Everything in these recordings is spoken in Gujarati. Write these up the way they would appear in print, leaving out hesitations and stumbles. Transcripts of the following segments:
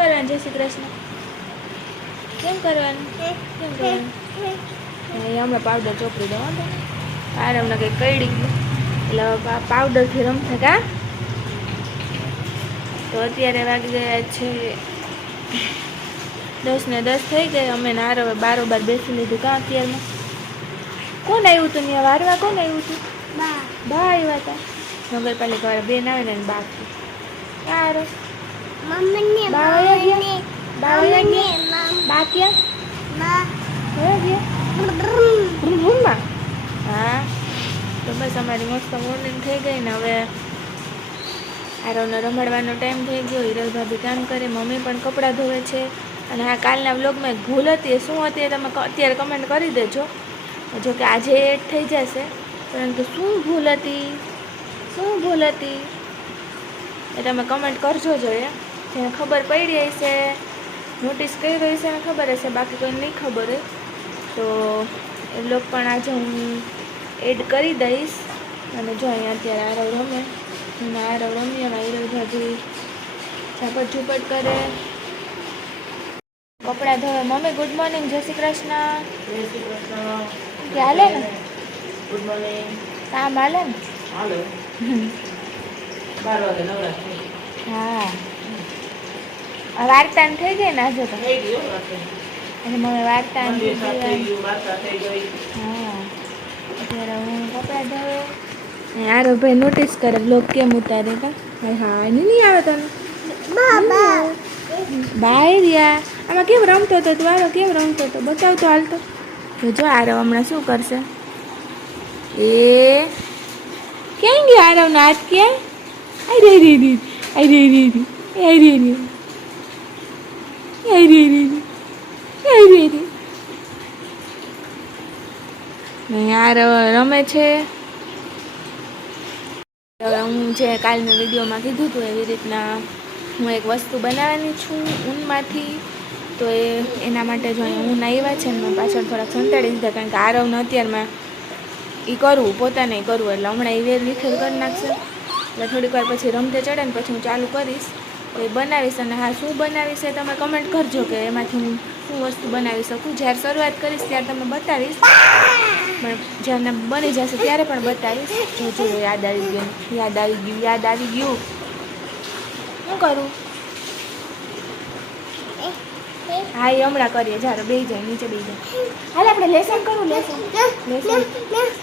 કરવાનું જય શ્રી કૃષ્ણ? કેમ કરવાનું? કેમ કરવાનું? હમણાં પાવડર ચોપડી દો તો આરવને કંઈક કઈડી ગયું એટલે પાવડરથી રમશે કા. તો અત્યારે વાગી ગયા છે 10:10 થઈ ગઈ. અમે આરવે બારોબાર બેસી લીધું કાં અત્યારમાં. કોણ આવ્યું હતું ત્યાં વારવા? કોણ આવ્યું હતું? બા આવ્યા હતા. નગરપાલિકા બેન આવે ને બાકી ક્યાં બા ક્યાં રૂમમાં? હા તો બસ અમારી મસ્ત મોર્નિંગ થઈ ગઈ ને હવે આરવને રમાડવાનો ટાઈમ થઈ ગયો. હિરલ ભાભી કામ કરે, મમ્મી પણ કપડાં ધોવે છે. અને આ કાલના વ્લોગમાં એક ભૂલ હતી, એ શું હતી એ તમે અત્યારે કમેન્ટ કરી દેજો. જોકે આજે એડ થઈ જશે, પરંતુ શું ભૂલ હતી એ તમે કમેન્ટ કરજો જોઈએ. જેને ખબર પડી હશે, નોટિસ કર્યો હશે ને ખબર હશે, બાકી કોઈ નહીં ખબર હોય તો એ વ્લોગ પણ આજે હું એડ કરી દઈશ. અને જો અહીંયા અત્યારે આરવ રમે અને આરવ રમી અને હિરલ ભાભી ઝાપટ ઝૂપટ કરે, કપડાં ધોવે. મમ્મી ગુડ મોર્નિંગ, જય શ્રી કૃષ્ણ. જય શ્રી કૃષ્ણ. કે હાલે ને? Good morning. કામ હાલે ને? હાલે. 12 વાગે નવરા થઈ. હા વાર્તા થઈ ગઈ ને આજે તો થઈ ગઈ અને મને વાર્તા થઈ ગઈ. હા અત્યારે હું કપડાં ધોવે. આરો ભાઈ નોટિસ કરે બ્લોગ કેમ ઉતારે કા. હા નહીં આવે તને બાય રિયા. આમાં કેમ રમતો હતો તું? આરો કેમ રમતો હતો બતાવતો હાલતો. જો આરો હમણાં શું કરશે? એ ક્યાં ગયા આરવ ના હાથ? ક્યાં યાર રમે છે. હું જે કાલના વિડીયોમાં કીધું હતું એવી રીતના હું એક વસ્તુ બનાવવાની છું ઊનમાંથી. તો એના માટે જો અહીંયા ઊન આવ્યા છે ને પાછળ થોડાક સંતાડી દીધા, કારણ કે આરવને અત્યારમાં એ કરવું પોતાને કરવું એટલે હમણાં એ વેર વિખેર કરી નાખશે. એટલે થોડીક વાર પછી રમતે ચડે ને પછી હું ચાલુ કરીશ તો એ બનાવીશ. અને હા શું બનાવીશ એ તમે કમેન્ટ કરજો કે એમાંથી હું શું વસ્તુ બનાવી શકું. જ્યારે શરૂઆત કરીશ ત્યારે તમે બતાવીશ, પણ જ્યારે બની જશે ત્યારે પણ બતાવીશ. જોજો યાદ આવી ગયું. શું કરું? હા એ હમણાં કરીએ. ચાલો બે જાય નીચે બે જાય. હાલ આપણે લેસન કરું. લેસન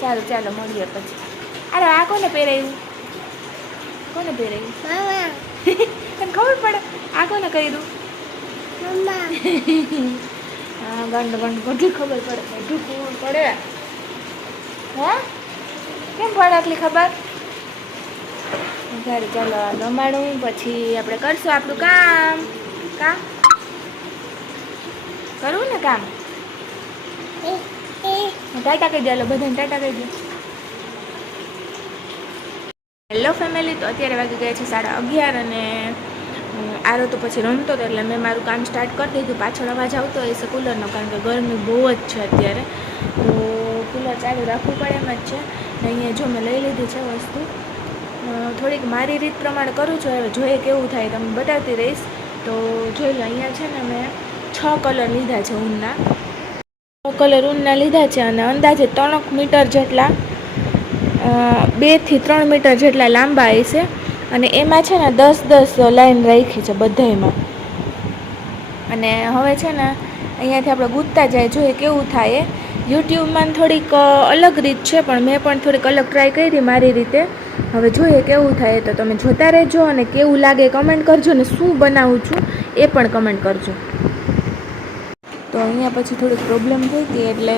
સારું ચાલો મળીએ પછી. અરે આ કોને પહેરાયું? તને ખબર પડે આ કોને કર્યું? હા ગંડ કેટલી ખબર પડે પડે. હા કેમ પડે આટલી ખબર? સારું ચાલો રમાડું પછી આપણે કરશું આપણું કામ. કરવું ને કામ. ટાટા કહી દે બધાને ટાટા કહી દે. હેલો ફેમિલી, તો અત્યારે વાગી ગયા છે 11:30 અને આરો તો પછી રમતો હતો એટલે મેં મારું કામ સ્ટાર્ટ કરી દીધું. પાછળ અવાજ આવતો હોય છે કૂલરનો, કારણ કે ગરમી બહુ જ છે અત્યારે, તો કૂલર ચાલુ રાખવું પડે એમ જ છે. અહીંયા જો મેં લઈ લીધી છે વસ્તુ, થોડીક મારી રીત પ્રમાણે કરું છું. હવે જોઈએ કેવું થાય તમને બતાવતી રહીશ. તો જોઈ લો અહીંયા છે ને મેં 6 કલર લીધા છે ઊનના. 6 કલર ઊનના લીધા છે અને અંદાજે 3 મીટર જેટલા 2 થી 3 મીટર જેટલા લાંબા હશે. અને એમાં છે ને 10-10 લાઈન રાખી છે બધામાં. અને હવે છે ને અહીંયાથી આપણે ગૂંથતા જાય, જોઈએ કેવું થાય. યુટ્યુબમાં થોડીક અલગ રીત છે, પણ મેં પણ થોડીક અલગ ટ્રાય કરી મારી રીતે. હવે જોઈએ કેવું થાય. તો તમે જોતા રહેજો અને કેવું લાગે કમેન્ટ કરજો, ને શું બનાવું છું એ પણ કમેન્ટ કરજો. તો અહીંયા પછી થોડીક પ્રોબ્લેમ થઈ હતી એટલે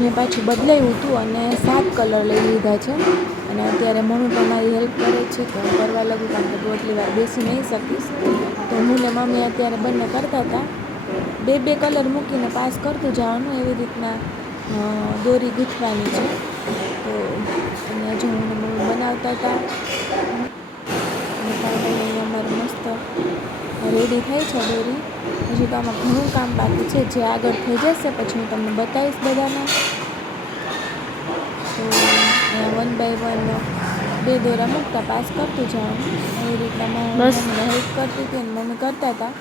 મેં પાછું બદલાવ્યું હતું અને 7 કલર લઈ લીધા છે. અને અત્યારે મમ્મી પણ મારી હેલ્પ કરે છે કે હું કરવા લાગું, કારણ કે તું એટલી વાર બેસી નહીં શકીશ. તો હું ને મમ્મી અત્યારે બંને કરતા હતા. 2 કલર મૂકીને પાસ કરતું જવાનું, એવી રીતના દોરી ગૂંથવાની છે. તો અહીંયા જો હું મમ્મી બનાવતા હતા અને ફાઇનલી અમારું મસ્ત રેડી થઈ છે દોરી. હજી તો આમાં ઘણું કામ બાકી છે, જે આગળ થઈ જશે પછી હું તમને બતાવીશ બધાને. તો 1 બાય 1 2 દોરા મૂકતા પાસ કરતું જવાનું, એવી રીતના મમ્મી હેલ્પ કરતી હતી અને મમ્મી કરતા હતા.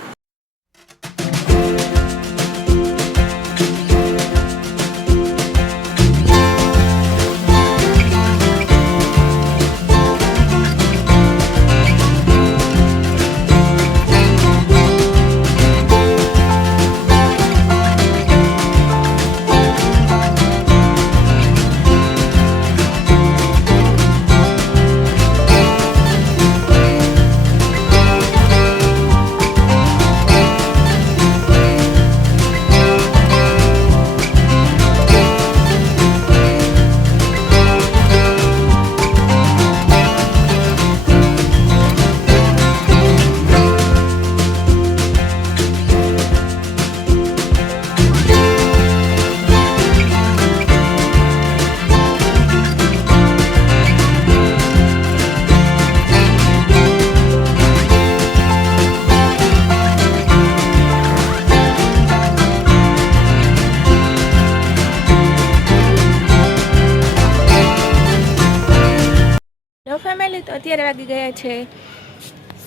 વાગી ગયા છે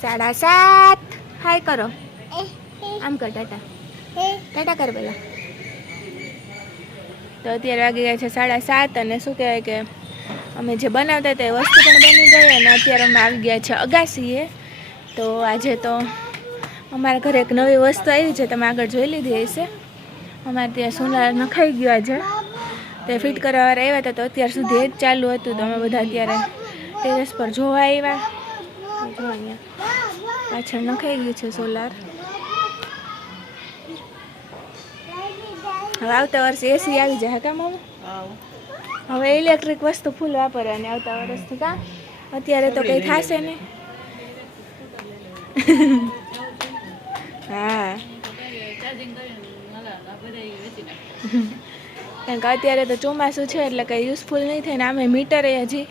7:30. હાય કરો, આમ કર, ટાટા ટાટા કર પેલા. તો અત્યારે વાગી ગયા છે 7:30 અને શું કહેવાય કે અમે જે બનાવતા તે વસ્તુ પણ બની ગઈ અને અત્યારે અમે આવી ગયા છે અગાસીએ. તો આજે તો અમારા ઘરે એક નવી વસ્તુ આવી છે, તમે આગળ જોઈ લીધી હશે. અમારે ત્યાં સોલાર નખાઈ ગયો આજે, તે ફિટ કરવાવાળા આવ્યા હતા, તો અત્યાર સુધી એ જ ચાલુ હતું. તો અમે બધા અત્યારે ટેરેસ પર જોવા આવ્યા. જો અહીંયા પાછળ નખાઈ ગયું છે સોલાર. હવે આવતા વર્ષે એસી આવી જાય કામ. હવે ઇલેક્ટ્રિક વસ્તુ ફૂલ વાપરવાની આવતા વર્ષથી કામ. અત્યારે તો કંઈ થશે નહીં. હા, કારણ કે અત્યારે તો ચોમાસું છે એટલે કંઈ યુઝફુલ નહીં થાય ને. આમે મીટર હજી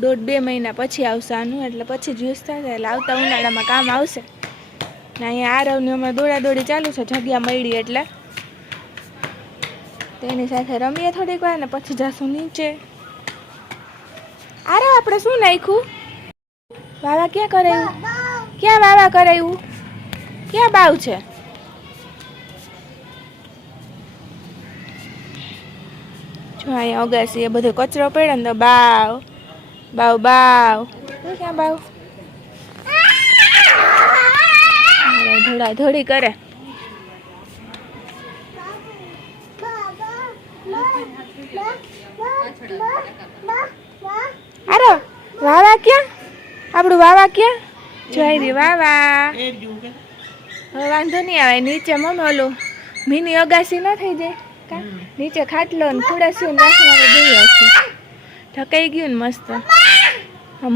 1.5-2 મહિના પછી આવશે આનું, એટલે પછી જ યુઝ થશે. એટલે આવતા ઉનાળામાં કામ આવશે ને. અહીંયા આરવની હમણાં દોડાદોડી ચાલુ છે, જગ્યા મળી એટલે તેની સાથે રમીએ થોડીક વાર ને પછી જાશું નીચે. આરવ આપણે શું નાખ્યું? વાવા ક્યાં કરાયું? ક્યાં વાવા કરાયું? ક્યાં બાવ છે? જો અહીંયા અગાસી એ બધો કચરો પડ્યો ને તો બાવ બાવ બાવ. ક્યાં બાવ? ધોડા ધોડી કરે. અરે વાવા ક્યાં? આપણું વાવા ક્યાં? જોઈ દી વાવા. હવે વાંધો નહીં આવે, નીચે મમ્મી ઓલું મિની અગાસી ન થઈ જાય કા? નીચે ખાટલો ને ખુડાસી ને રાખવાનું દઈ હશે. ઢકાઈ ગયું ને મસ્ત.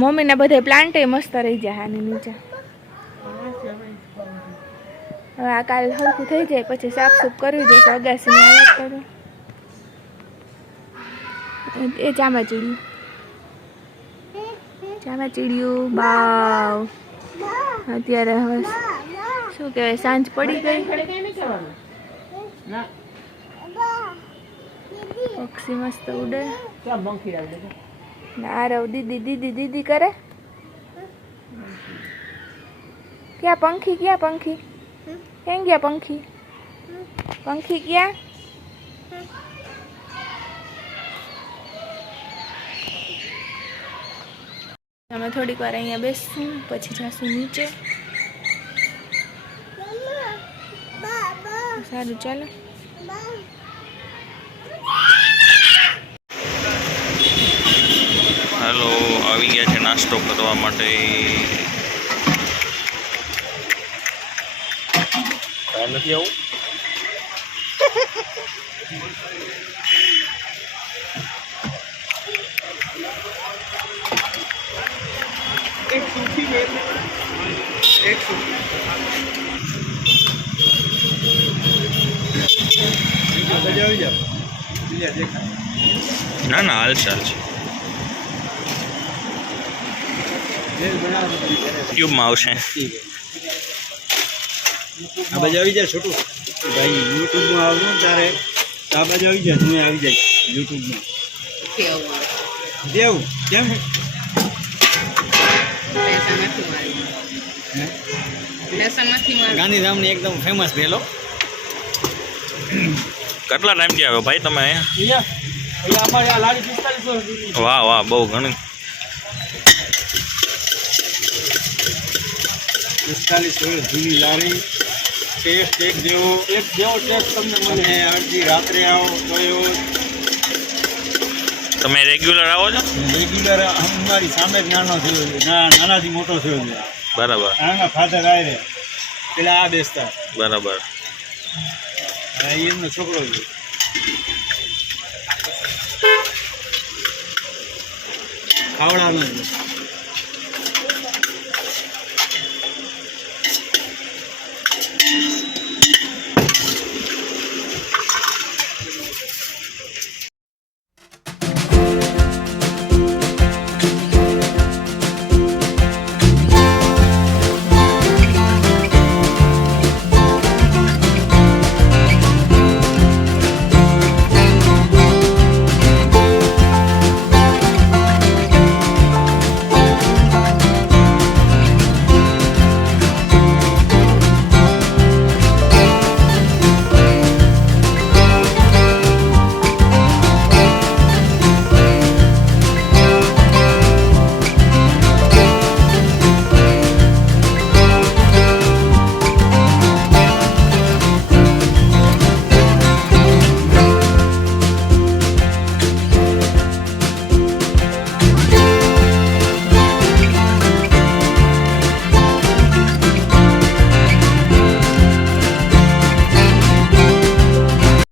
મમ્મીના બધા પ્લાન્ટ મસ્ત રહી જાય આની નીચે. હવે આ કાલ હલકું થઈ જાય પછી સાફ સૂફ કરવી જશે. અગાસીની હાલત કરું એ ચામાચીડિયું, ચામાચીડિયું બાવ. અત્યારે હવે શું કહેવાય, સાંજ પડી ગઈ. પક્ષી મસ્ત ઉડે. આરવ દીદી દીદી દીદી કરે. ક્યાં પંખી? ક્યાં પંખી? ક્યાં ગયા પંખી? પંખી ક્યાં? અમે થોડીક વાર અહીંયા બેસશું પછી જાશું નીચે. સારું ચાલો. હાલો, આવી ગયા છે નાસ્તો કરવા માટે. નથી આવું. એક સુખી એક સુખી ના ના હાલ ચાલ છે. ટ્યુબમાં આવશે. આ બાજુ આવી જાય છોટું ભાઈ, યુટ્યુબમાં આવવાનું તારે આ બાજુ આવી જાય, તું આવી જાય યુટ્યુબમાં. દેવ કેમ ગાંધીધામની એકદમ ફેમસ ભેલો. કેટલા ટાઈમથી આવ્યો ભાઈ તમે અહીંયા? અમારે આ લાડી 45 વર્ષ. વાહ વાહ, બહુ ઘણી. 45 વર્ષ જૂની લારી. ટેસ્ટ એક જેવો ટેસ્ટ તમને મને. અડધી રાત્રે આવો તો એવો. તમે રેગ્યુલર આવો છો? રેગ્યુલર અમારી સામે જ નાનો થયો, નાનાથી મોટો થયો છે. બરાબર. આના ફાધર આવે પેલા આ બેસતા. બરાબર. એમનો છોકરો છે. ખાવડાનો